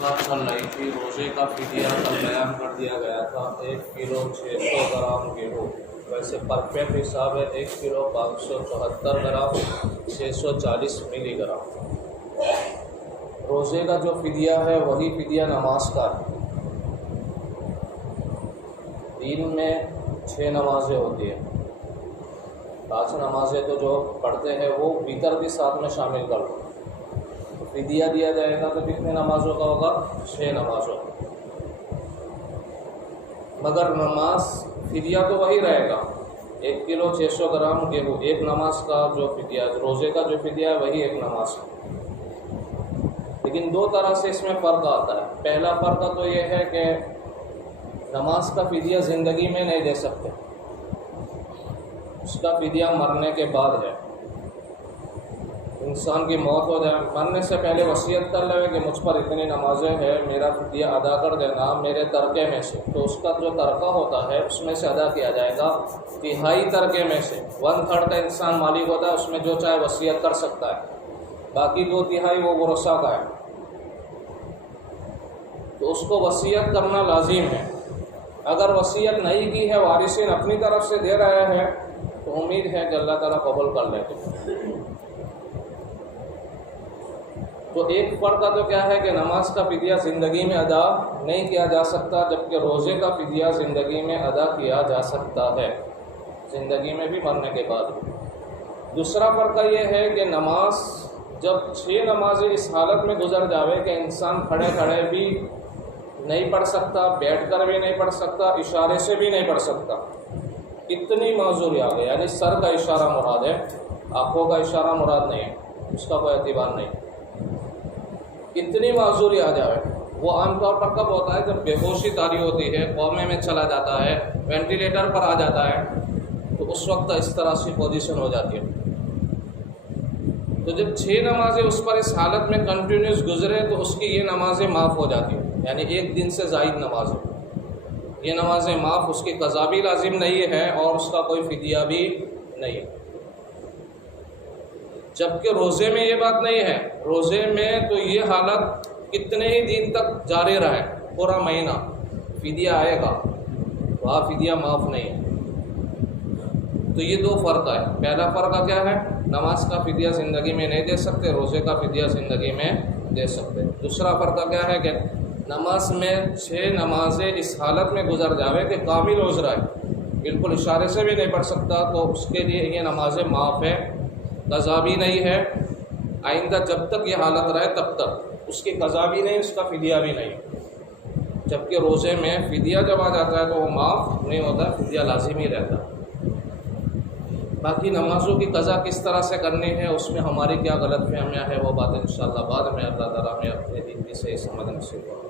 بات چل رہی تھی روزے کا فدیہ کا بیان کر دیا گیا تھا 1 کلو 600 گرام گیہوں، ویسے پرفیکٹ حساب ہے 1 کلو 574 گرام 640 ملی گرام۔ روزے کا جو فدیہ ہے وہی فدیہ نماز کا ہے۔ دن میں 6 نمازیں ہوتی ہیں، 5 نمازیں تو جو پڑھتے ہیں وہ وتر بھی ساتھ میں شامل کر دو، فدیہ دیا جائے گا تو کتنے نمازوں کا ہوگا؟ 6 نمازوں۔ مگر نماز فدیہ تو وہی رہے گا، 1 کلو 600 گرام گیہوں، ایک نماز کا جو فدیہ، روزے کا جو فدیہ ہے وہی ایک نماز کا۔ لیکن 2 طرح سے اس میں فرق آتا ہے۔ پہلا فرق تو یہ ہے کہ نماز کا فدیہ زندگی میں نہیں دے سکتے، اس کا فدیہ مرنے کے بعد ہے۔ انسان کی موت ہو جائے، مرنے سے پہلے وصیت کر لے کہ مجھ پر اتنی نمازیں ہیں، میرا فدیہ ادا کر دینا میرے ترکے میں سے، تو اس کا جو ترکہ ہوتا ہے اس میں سے ادا کیا جائے گا 1/3 ترکے میں سے۔ 1/3 کا انسان مالک ہوتا ہے، اس میں جو چاہے وصیت کر سکتا ہے، باقی 2/3 وہ ورثہ کا ہے، تو اس کو وصیت کرنا لازم ہے۔ اگر وصیت نہیں کی ہے، وارثین اپنی طرف سے دے رہے ہیں، تو امید ہے کہ اللہ تعالیٰ قبول کر لے گا۔ تو ایک فرق تو کیا ہے کہ نماز کا فدیہ زندگی میں ادا نہیں کیا جا سکتا، جبکہ روزے کا فدیہ زندگی میں ادا کیا جا سکتا ہے، زندگی میں بھی مرنے کے بعد بھی۔ دوسرا فرق یہ ہے کہ نماز جب 6 نمازیں اس حالت میں گزر جاوے کہ انسان کھڑے کھڑے بھی نہیں پڑھ سکتا، بیٹھ کر بھی نہیں پڑھ سکتا، اشارے سے بھی نہیں پڑھ سکتا، اتنی معذوری آ گئی، یعنی سر کا اشارہ مراد ہے، آنکھوں کا اشارہ مراد نہیں ہے، اس کا کوئی اعتبار نہیں۔ اتنی معذوری آ جائے، وہ عام طور پر کب ہوتا ہے؟ جب بے ہوشی طاری ہوتی ہے، قومے میں چلا جاتا ہے، وینٹیلیٹر پر آ جاتا ہے، تو اس وقت اس طرح سے پوزیشن ہو جاتی ہے۔ تو جب 6 نمازیں اس پر اس حالت میں کنٹینیوس گزرے تو اس کی یہ نمازیں معاف ہو جاتی ہیں، یعنی 1 دن سے زائد نمازیں، یہ نمازیں معاف، اس کی قضا بھی لازم نہیں ہے اور اس کا کوئی فدیہ بھی نہیں ہے۔ جبکہ روزے میں یہ بات نہیں ہے، روزے میں تو یہ حالت کتنے ہی دن تک جاری رہے، پورا مہینہ فدیہ آئے گا، وہاں فدیہ معاف نہیں ہے۔ تو یہ 2 فرق ہے۔ پہلا فرق کیا ہے؟ نماز کا فدیہ زندگی میں نہیں دے سکتے، روزے کا فدیہ زندگی میں دے سکتے۔ دوسرا فرق کیا ہے کہ نماز میں 6 نمازیں اس حالت میں گزر جاوے کہ کامل عذر ہے، بالکل اشارے سے بھی نہیں پڑھ سکتا، تو اس کے لیے یہ نمازیں معاف ہے، قضا بھی نہیں ہے، آئندہ جب تک یہ حالت رہے تب تک اس کی قضا بھی نہیں، اس کا فدیہ بھی نہیں۔ جبکہ روزے میں فدیہ جب آ جاتا ہے تو وہ معاف نہیں ہوتا، فدیہ لازمی رہتا ہے۔ باقی نمازوں کی قضا کس طرح سے کرنی ہے، اس میں ہماری کیا غلط فہمیاں ہیں، وہ باتیں انشاءاللہ بعد میں اللہ تعالیٰ میں اپنے دین کی صحیح سمجھ نصیب ہو۔